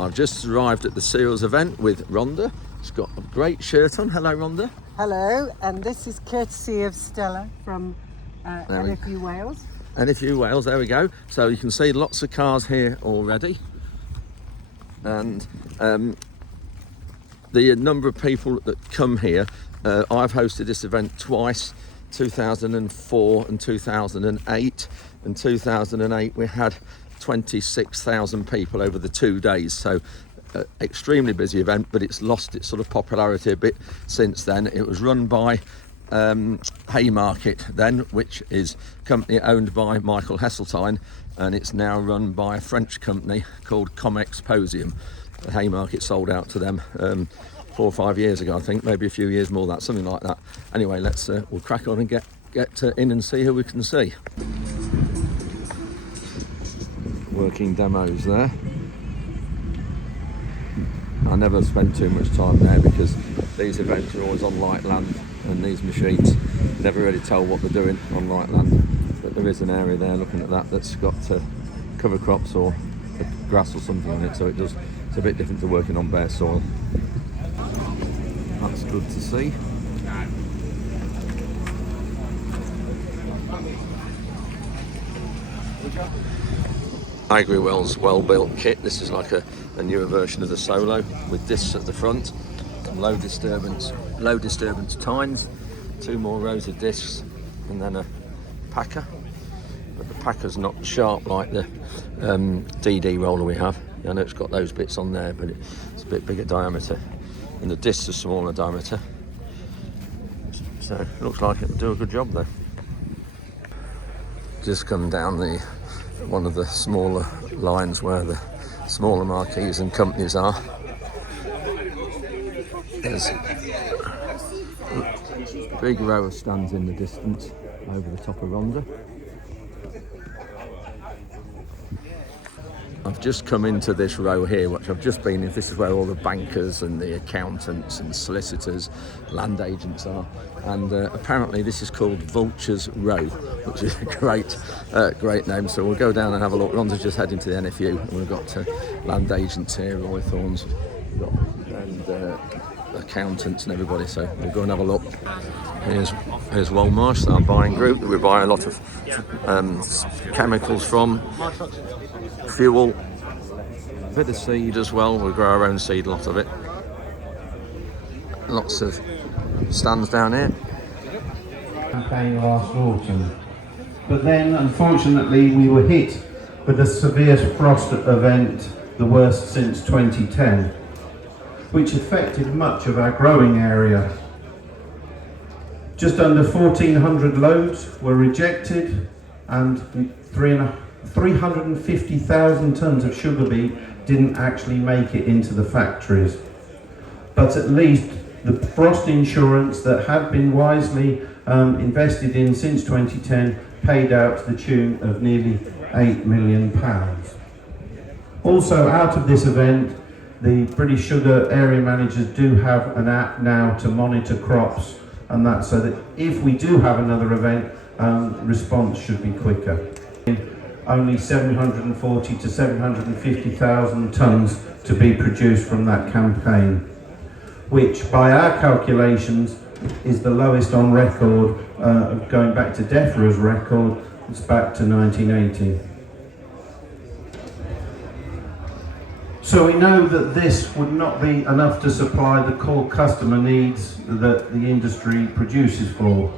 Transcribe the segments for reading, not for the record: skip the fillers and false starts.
I've just arrived at the cereals event with Rhonda. She's got a great shirt on. Hello, Rhonda. Hello, and this is courtesy of Stella from NFU Wales. NFU Wales, there we go. So you can see lots of cars here already. And the number of people that come here, I've hosted this event twice, 2004 and 2008. In 2008 we had 26,000 people over the 2 days, so extremely busy event, but it's lost its sort of popularity a bit since then. It was run by Haymarket then, which is a company owned by Michael Heseltine, and it's now run by a French company called Comexposium. Haymarket sold out to them 4 or 5 years ago, I think, maybe a few years more than that, something like that. Anyway, we'll crack on and get in and see who we can see. Working demos there. I never spend too much time there because these events are always on Nightland, and these machines never really tell what they're doing on Nightland. But there is an area there, looking at that, that's got cover crops or grass or something on it, so it's a bit different to working on bare soil. That's good to see. Agri Wells well-built kit. This is like a newer version of the Solo with discs at the front, low disturbance tines, 2 more rows of discs, and then a packer. But the packer's not sharp like the DD roller we have. I know it's got those bits on there, but it's a bit bigger diameter, and the discs are smaller diameter. So it looks like it'll do a good job though. Just come down one of the smaller lines where the smaller marquees and companies are. There's a big row of stands in the distance over the top of Rhonda. I've just come into this row here, which I've just been in. This is where all the bankers and the accountants and solicitors, land agents are. And apparently this is called Vultures Row, which is a great name. So we'll go down and have a look. Ron's just heading to the NFU, and we've got land agents here, Roy Thorns, and accountants and everybody. So we'll go and have a look. Here's Walmarsh, our buying group that we buy a lot of chemicals from, fuel, a bit of seed as well. We grow our own seed, a lot of it. Lots of stands down here. Campaign last autumn, but then unfortunately we were hit with a severe frost event, the worst since 2010, which affected much of our growing area. Just under 1,400 loads were rejected, and 350,000 tonnes of sugar beet didn't actually make it into the factories. But at least the frost insurance that had been wisely invested in since 2010 paid out to the tune of nearly £8 million. Also, out of this event, the British Sugar area managers do have an app now to monitor crops, and that so that if we do have another event, response should be quicker. Only 740 to 750,000 tonnes to be produced from that campaign, which by our calculations is the lowest on record, going back to DEFRA's record. It's back to 1980. So we know that this would not be enough to supply the core customer needs that the industry produces for.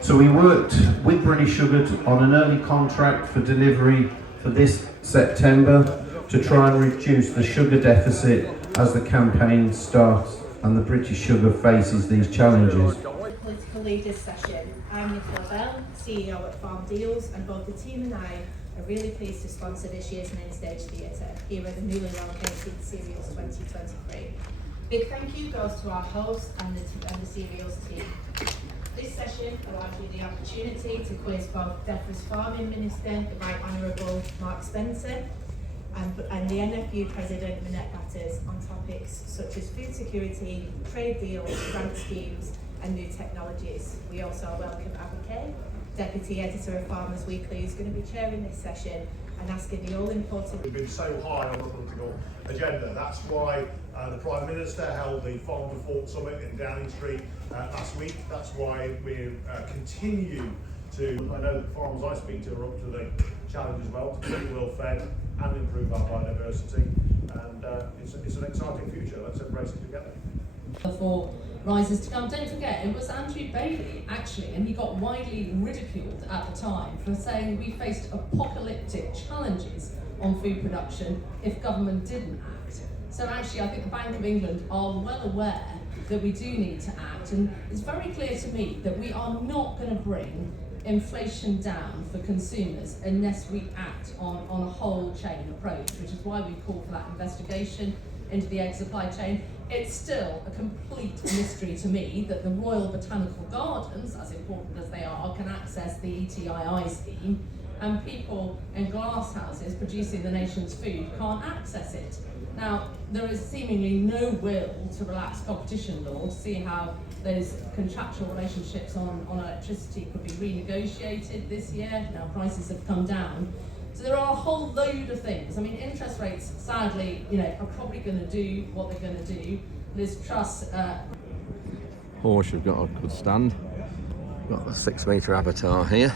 So we worked with British Sugar on an early contract for delivery for this September to try and reduce the sugar deficit as the campaign starts and the British Sugar faces these challenges. Political Leaders Session. I'm Nicola Bell, CEO at Farm Deals, and both the team and I are really pleased to sponsor this year's main stage theatre here at the newly located Cereals 2023. Big thank you goes to our host and the Cereals team. This session allows you the opportunity to quiz both DEFRA's Farming Minister, the Right Honourable Mark Spencer, and the NFU President Minette Batters on topics such as food security, trade deals, grant schemes and new technologies. We also welcome Abby Kay, Deputy Editor of Farmers Weekly, who's going to be chairing this session and asking the all-important... We've been so high on the political agenda. That's why the Prime Minister held the Farm to Fork Summit in Downing Street last week. That's why we continue to... I know that the farmers I speak to are up to the challenge as well, to keep well fed and improve our biodiversity. And it's an exciting future. Let's embrace it together. For risers to come. Don't forget, it was Andrew Bailey, actually, and he got widely ridiculed at the time for saying we faced apocalyptic challenges on food production if government didn't act. So actually, I think the Bank of England are well aware that we do need to act, and it's very clear to me that we are not going to bring inflation down for consumers unless we act on a whole chain approach, which is why we call for that investigation into the egg supply chain. It's still a complete mystery to me that the Royal Botanical Gardens, as important as they are, can access the ETII scheme, and people in glass houses producing the nation's food can't access it. Now, there is seemingly no will to relax competition law to see how those contractual relationships on electricity could be renegotiated this year. Now prices have come down. So there are a whole load of things. I mean, interest rates, sadly, are probably going to do what they're going to do. Liz Truss... Horse, you've got a good stand. Got the 6 metre avatar here.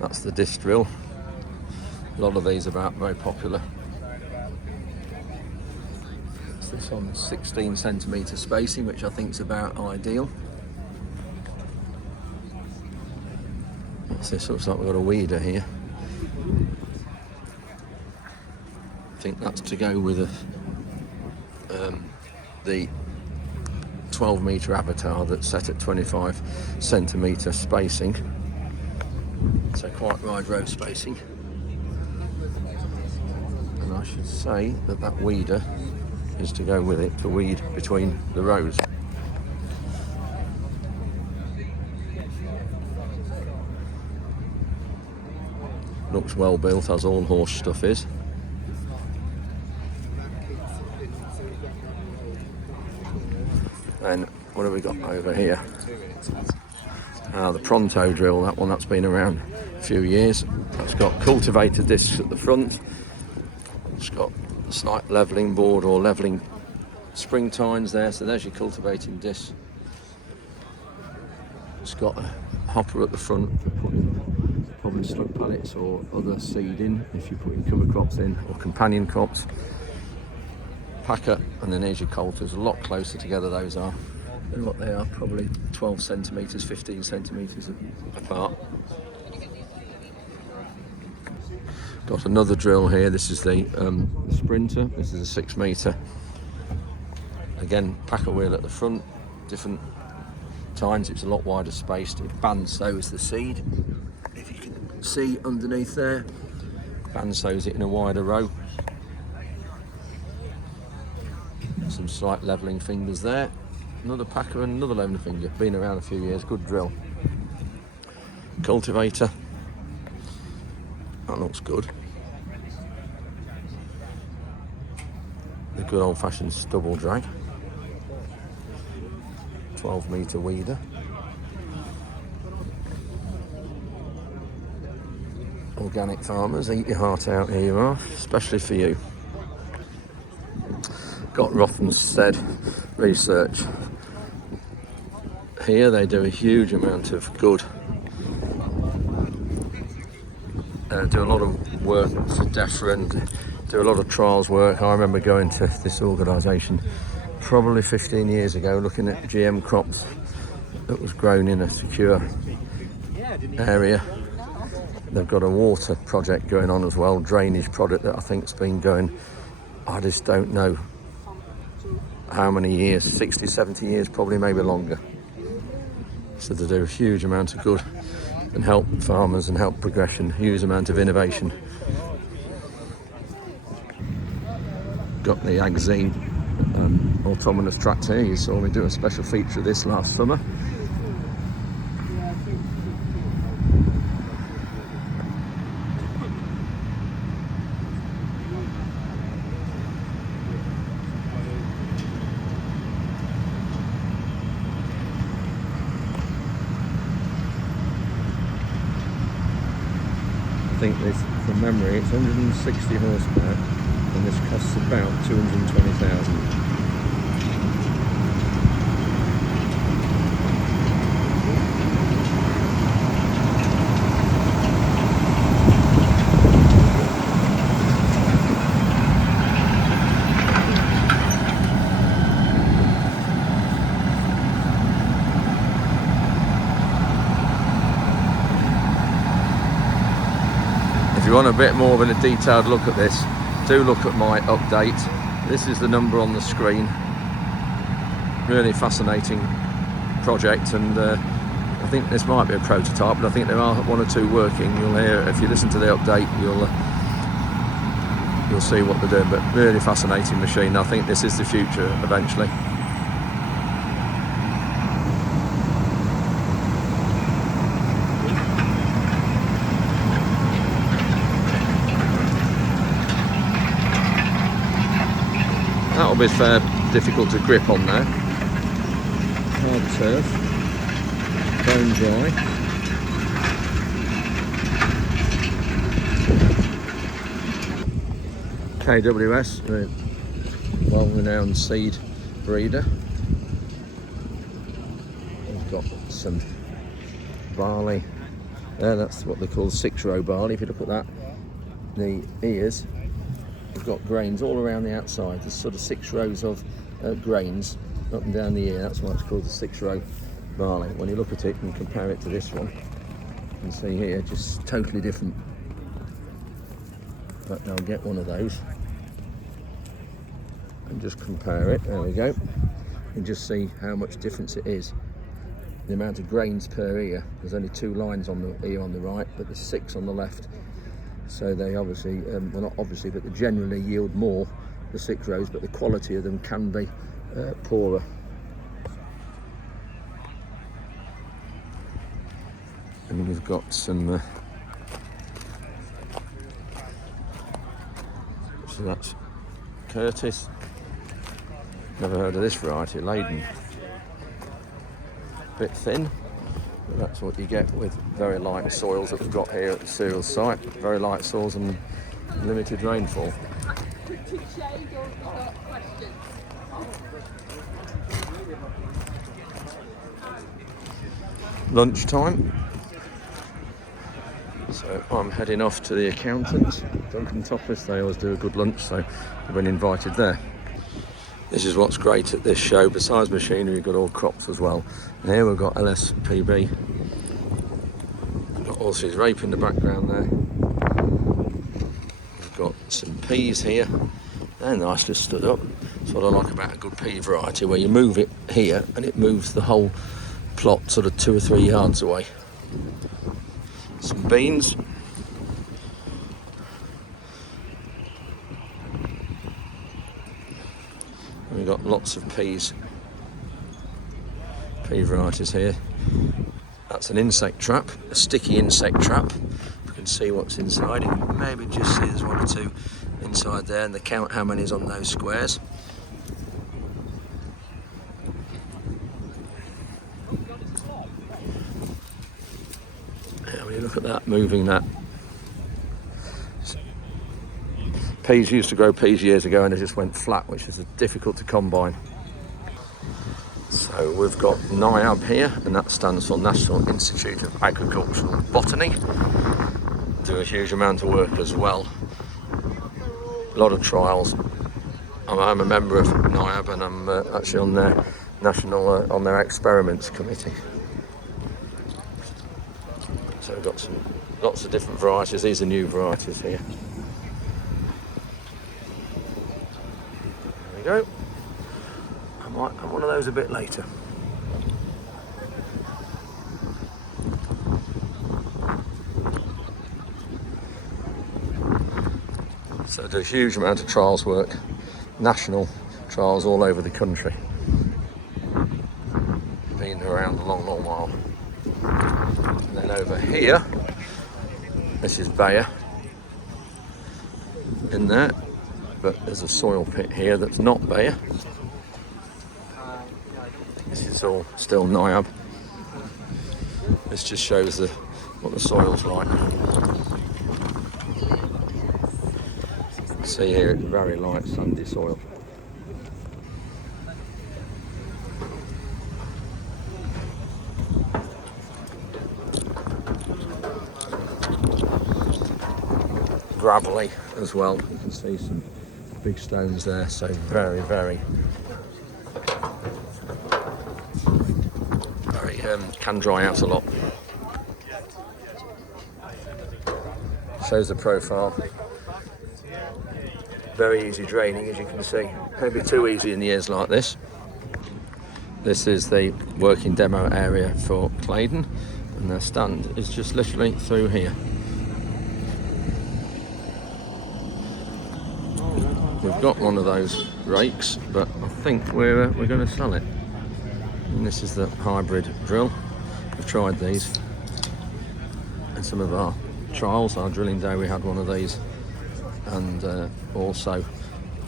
That's the disc drill. A lot of these are very popular. It's this on 16 centimetre spacing, which I think is about ideal. What's this? Looks like we've got a weeder here. I think that's to go with the 12 metre avatar that's set at 25 centimetre spacing. So quite wide row spacing. And I should say that that weeder is to go with it to weed between the rows. Looks well built, as all horse stuff is. And what have we got over here? The Pronto drill, that one that's been around a few years. That's got cultivator discs at the front. It's got a slight levelling board or levelling spring tines there, so there's your cultivating disc. It's got a hopper at the front for putting probably slug pallets or other seed in if you're putting cover crops in or companion crops. Packer, and then there's your coulters. A lot closer together those are than what they are, probably 12 centimetres, 15 centimetres apart. Got another drill here. This is the Sprinter. This is a 6 metre. Again, packer wheel at the front, different tines. It's a lot wider spaced. It band sows the seed. If you can see underneath there, band sows it in a wider row. Some slight levelling fingers there. Another packer and another levelling finger. Been around a few years. Good drill. Cultivator. That looks good. The good old-fashioned stubble drag. 12 metre weeder. Organic farmers, eat your heart out, here you are, especially for you. Got Rothamsted Research. Here they do a huge amount of good. Do a lot of work for DEFRA and do a lot of trials work. I remember going to this organisation probably 15 years ago looking at GM crops that was grown in a secure area. They've got a water project going on as well, drainage project that I think's been going, I just don't know how many years, 60, 70 years, probably maybe longer. So they do a huge amount of good and help farmers and help progression, huge amount of innovation. Got the Agzine autonomous tractor. You saw me do a special feature of this last summer. I think from memory, it's 160 horsepower, and this costs about 220,000. If you want a bit more of a detailed look at this, do look at my update. This is the number on the screen. Really fascinating project, and I think this might be a prototype, but I think there are one or two working. You'll hear, if you listen to the update, you'll see what they're doing, but really fascinating machine. I think this is the future eventually. That'll be fair difficult to grip on there. Hard turf, bone dry. KWS, the well-renowned seed breeder. We've got some barley there. That's what they call 6-row barley. If you look at that, the ears. We've got grains all around the outside. There's sort of 6 rows of grains up and down the ear. That's why it's called the 6-row barley. When you look at it and compare it to this one, you can see here just totally different. But I'll get one of those and just compare it. There we go. And just see how much difference it is. The amount of grains per ear. There's only 2 lines on the ear on the right, but there's 6 on the left. So they obviously, well not obviously, but they generally yield more, the 6 rows, but the quality of them can be poorer. And we've got some, so that's Curtis. Never heard of this variety, Leyden. Bit thin. But that's what you get with very light soils that we've got here at the cereal site. Very light soils and limited rainfall. Lunchtime. So I'm heading off to the accountants, Duncan Toppis. They always do a good lunch, so I've been invited there. This is what's great at this show. Besides machinery, you've got all crops as well. And here we've got LSPB. We've got Orsey's rape in the background there. We've got some peas here. They're nicely stood up. That's what I like about a good pea variety, where you move it here and it moves the whole plot sort of 2 or 3 yards away. Some beans. We've got lots of pea varieties here. That's an insect trap, a sticky insect trap. You can see what's inside. You can maybe just see there's 1 or 2 inside there, and they count how many's on those squares. Now when you look at that, moving that. Peas used to grow peas years ago and it just went flat, which is difficult to combine. So we've got NYAB here, and that stands for National Institute of Agricultural Botany. Do a huge amount of work as well. A lot of trials. I'm a member of NYAB, and I'm actually on their national, on their experiments committee. So we've got lots of different varieties. These are new varieties here. There we go. I might have one of those a bit later. So I do a huge amount of trials work, national trials all over the country. Been around a long, long while. And then over here, this is Bayer in there, but there's a soil pit here that's not Bayer. This is all still NYAB. This just shows what the soil's like. see here, it's very light sandy soil. Gravelly as well. You can see some big stones there, so very can dry out a lot. Shows the profile. Very easy draining, as you can see. Maybe too easy in years like this. This is the working demo area for Claydon, and their stand is just literally through here. We've got one of those rakes, but I think we're going to sell it. And this is the hybrid drill. We've tried these in some of our trials. Our drilling day we had one of these, and also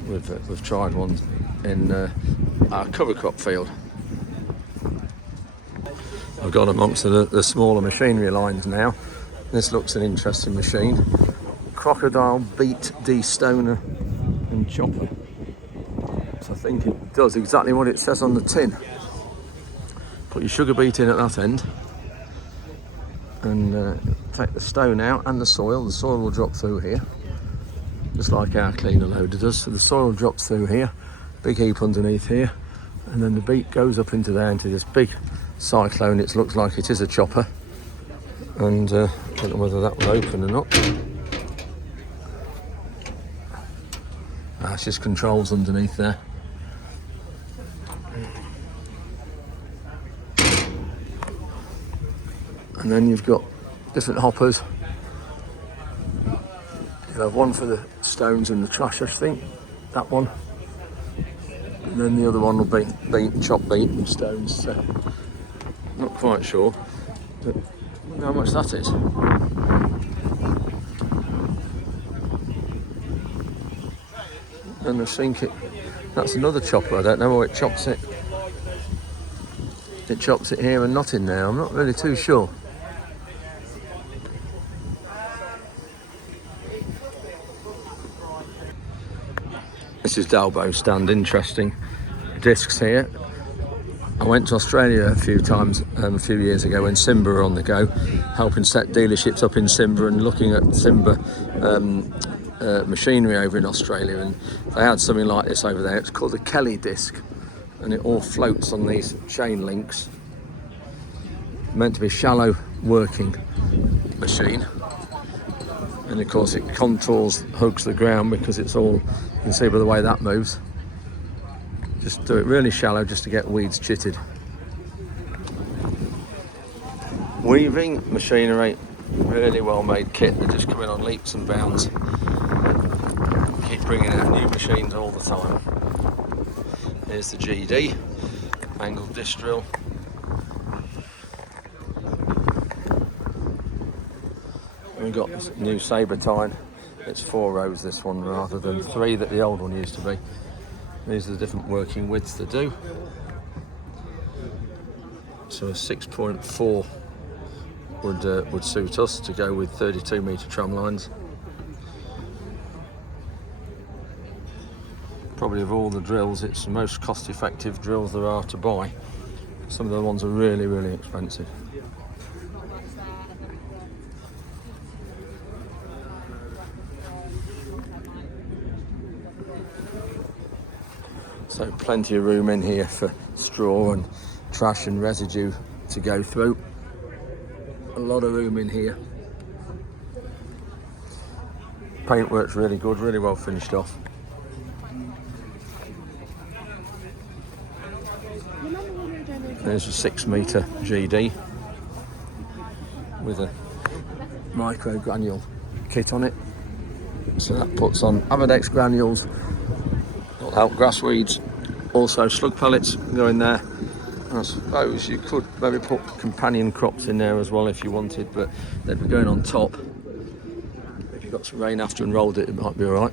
we've tried one in our cover crop field. I've got amongst the smaller machinery lines now. This looks an interesting machine. Crocodile beat de-stoner and chopper. So I think it does exactly what it says on the tin. Put your sugar beet in at that end and take the stone out and the soil. The soil will drop through here, just like our cleaner loader does. So the soil drops through here, big heap underneath here, and then the beet goes up into there into this big cyclone. It looks like it is a chopper, and I don't know whether that will open or not. It's just controls underneath there. And then you've got different hoppers. You'll have one for the stones and the trash, I think, that one. And then the other one will be chopped beet and stones. So not quite sure, but I wonder how much that is. And I think that's another chopper. I don't know why it chops it. It chops it here and not in there. I'm not really too sure. This is Dalbo stand. Interesting discs here. I went to Australia a few times a few years ago when Simba were on the go, helping set dealerships up in Simba and looking at Simba machinery over in Australia, and they had something like this over there. It's called a Kelly disc, and it all floats on these chain links. Meant to be shallow working machine, and of course it contours, hugs the ground because it's all, you can see by the way that moves. Just do it really shallow just to get weeds chitted. Weaving machinery, really well made kit. They're just coming on leaps and bounds. Keep bringing out new machines all the time. Here's the GD, angled disc drill. We've got this new sabre tine. It's 4 rows this one rather than 3 that the old one used to be. These are the different working widths to do. So a 6.4 would suit us to go with 32 metre tram lines. Probably of all the drills, it's the most cost effective drills there are to buy. Some of the ones are really, really expensive. So plenty of room in here for straw and trash and residue to go through. A lot of room in here. Paintwork's really good, really well finished off. There's a 6 metre GD with a micro granule kit on it. So that puts on Avadex granules, will help grass weeds. Also slug pellets go in there. I suppose you could maybe put companion crops in there as well if you wanted, but they'd be going on top. If you got some rain after and rolled it, it might be all right.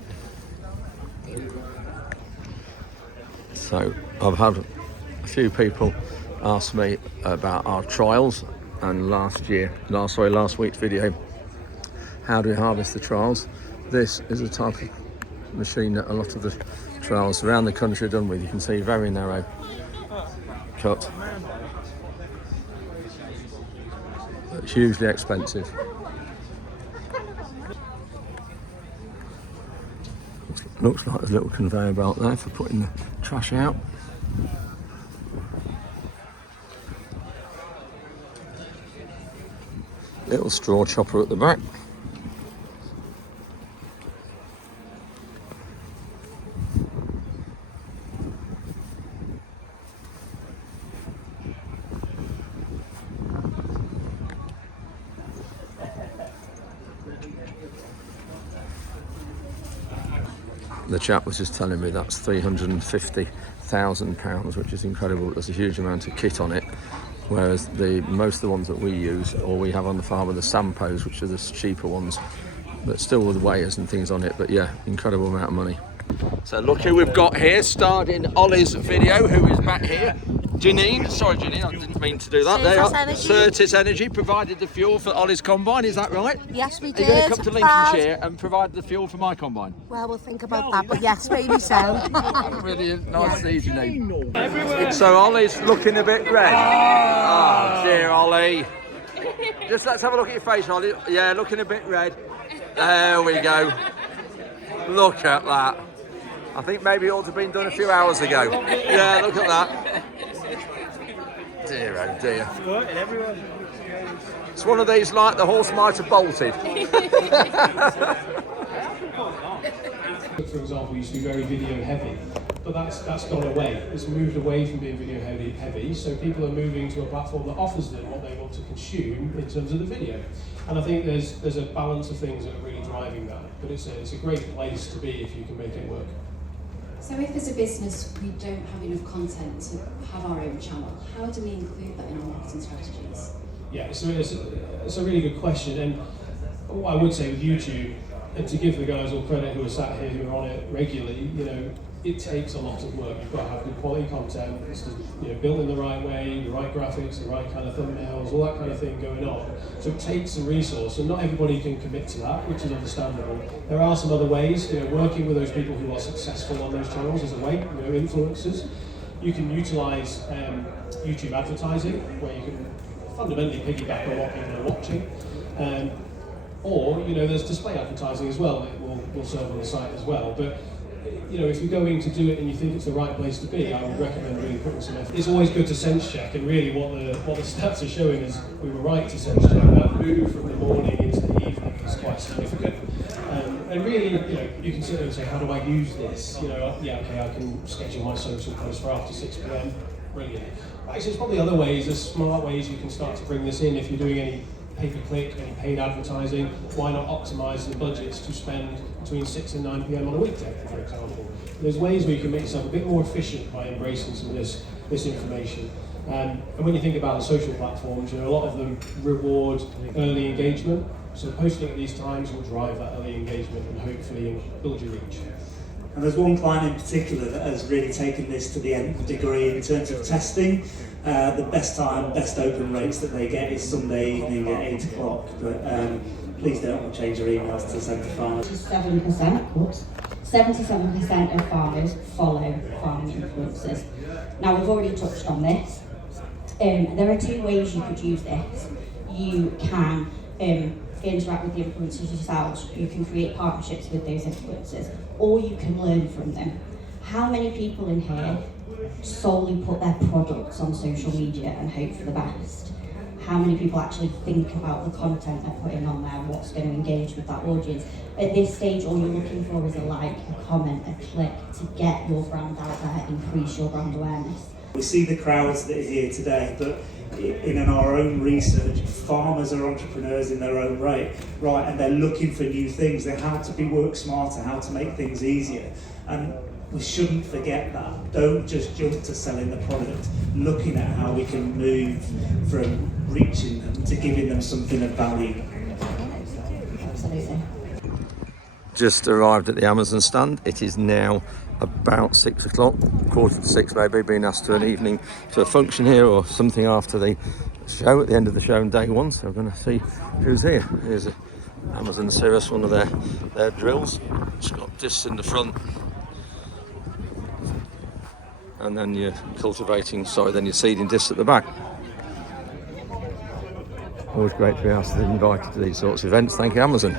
So I've had a few people ask me about our trials, and last week's video, how do we harvest the trials? This is a type of machine that a lot of the trails around the country are done with. You can see very narrow cut. But hugely expensive. Looks like there's a little conveyor belt there for putting the trash out. Little straw chopper at the back. The chap was just telling me that's £350,000, which is incredible. There's a huge amount of kit on it, whereas most of the ones that we use or we have on the farm are the Sampos, which are the cheaper ones, but still with weighers and things on it. But yeah, incredible amount of money. So look who we've got here, starred in Ollie's video, who is back here. Janine, sorry Janine, I didn't mean to do that. Certis Energy provided the fuel for Ollie's combine, is that right? Yes, we Are did. you going to come to Lincolnshire and provide the fuel for my combine? Well, we'll think about that, but yes, maybe so. Brilliant, nice to see you, Janine. So Ollie's looking a bit red. Oh dear Ollie. Just let's have a look at your face, Ollie. Yeah, looking a bit red. There we go. Look at that. I think maybe it ought to have been done a few hours ago. Yeah, look at that. Dear, oh dear. It's one of these like the horse might have bolted. For example, used to be very video heavy, but that's gone away. It's moved away from being video heavy, so people are moving to a platform that offers them what they want to consume in terms of the video. And I think there's a balance of things that are really driving that, but it's a great place to be if you can make it work. So if as a business we don't have enough content to have our own channel, how do we include that in our marketing strategies? Yeah, so it's a really good question, and what I would say with YouTube, and to give the guys all credit who are sat here who are on it regularly, it takes a lot of work. You've got to have good quality content, it's built in the right way, the right graphics, the right kind of thumbnails, all that kind of thing going on. So it takes some resource, and not everybody can commit to that, which is understandable. There are some other ways, working with those people who are successful on those channels is a way, influencers. You can utilise YouTube advertising, where you can fundamentally piggyback on what people are watching. Or there's display advertising as well that will serve on the site as well. But if you're going to do it and you think it's the right place to be, I would recommend really putting some effort. It's always good to sense check, and really what the stats are showing is we were right to sense check. That move from the morning into the evening is quite significant. And really, you can sit there and say, how do I use this? Okay, I can schedule my social post for after 6 p.m. Brilliant. Actually, there's probably other ways, there's smart ways you can start to bring this in if you're doing any pay-per-click, any paid advertising. Why not optimise the budgets to spend between 6 and 9 p.m. on a weekday, for example? There's ways where you can make yourself a bit more efficient by embracing some of this information. And when you think about the social platforms, a lot of them reward early engagement. So posting at these times will drive that early engagement and hopefully build your reach. And there's one client in particular that has really taken this to the nth degree in terms of testing. The best open rates that they get is Sunday evening at 8 o'clock. But please don't change your emails to 75. 77% of farmers follow farming influencers. Now, we've already touched on this. There are two ways you could use this. You can interact with the influencers yourselves. You can create partnerships with those influencers, or you can learn from them. How many people in here solely put their products on social media and hope for the best? How many people actually think about the content they're putting on there, what's going to engage with that audience? At this stage, all you're looking for is a like, a comment, a click to get your brand out there, increase your brand awareness. We see the crowds that are here today, but in our own research, farmers are entrepreneurs in their own right, and they're looking for new things. They're how to work smarter, how to make things easier. And we shouldn't forget that. Don't just jump to selling the product. Looking at how we can move from reaching them to giving them something of value. Absolutely. Just arrived at the Amazon stand. It is now about 6 o'clock, 5:45 maybe, being asked to an evening to a function here or something after the show, at the end of the show on day one. So we're going to see who's here. Here's a Amazon Cirrus, one of their drills. It's got discs in the front, and then your then your seeding discs at the back. Always great to be asked to be invited to these sorts of events. Thank you, Amazon.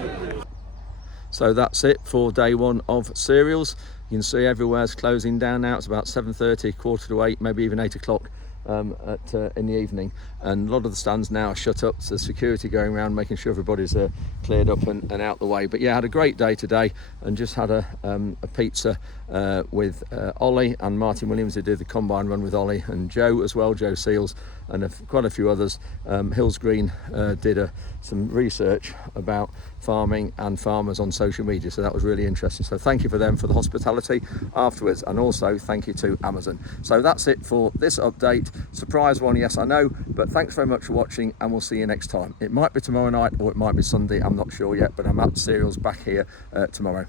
So that's it for day one of cereals. You can see everywhere's closing down now. It's about 7:30, 7:45, maybe even 8 o'clock in the evening, and a lot of the stands now are shut up, so security going around making sure everybody's cleared up and out the way. But yeah, had a great day today, and just had a pizza with Ollie and Martin Williams, who did the combine run with Ollie, and Joe as well, Joe Seals, and quite a few others. Hills Green did some research about farming and farmers on social media, so that was really interesting. So thank you for them for the hospitality afterwards, and also thank you to Amazon. So that's it for this update. Surprise one, yes I know, but thanks very much for watching, and we'll see you next time. It might be tomorrow night or it might be Sunday, I'm not sure yet, but I'm at Cereals back here tomorrow.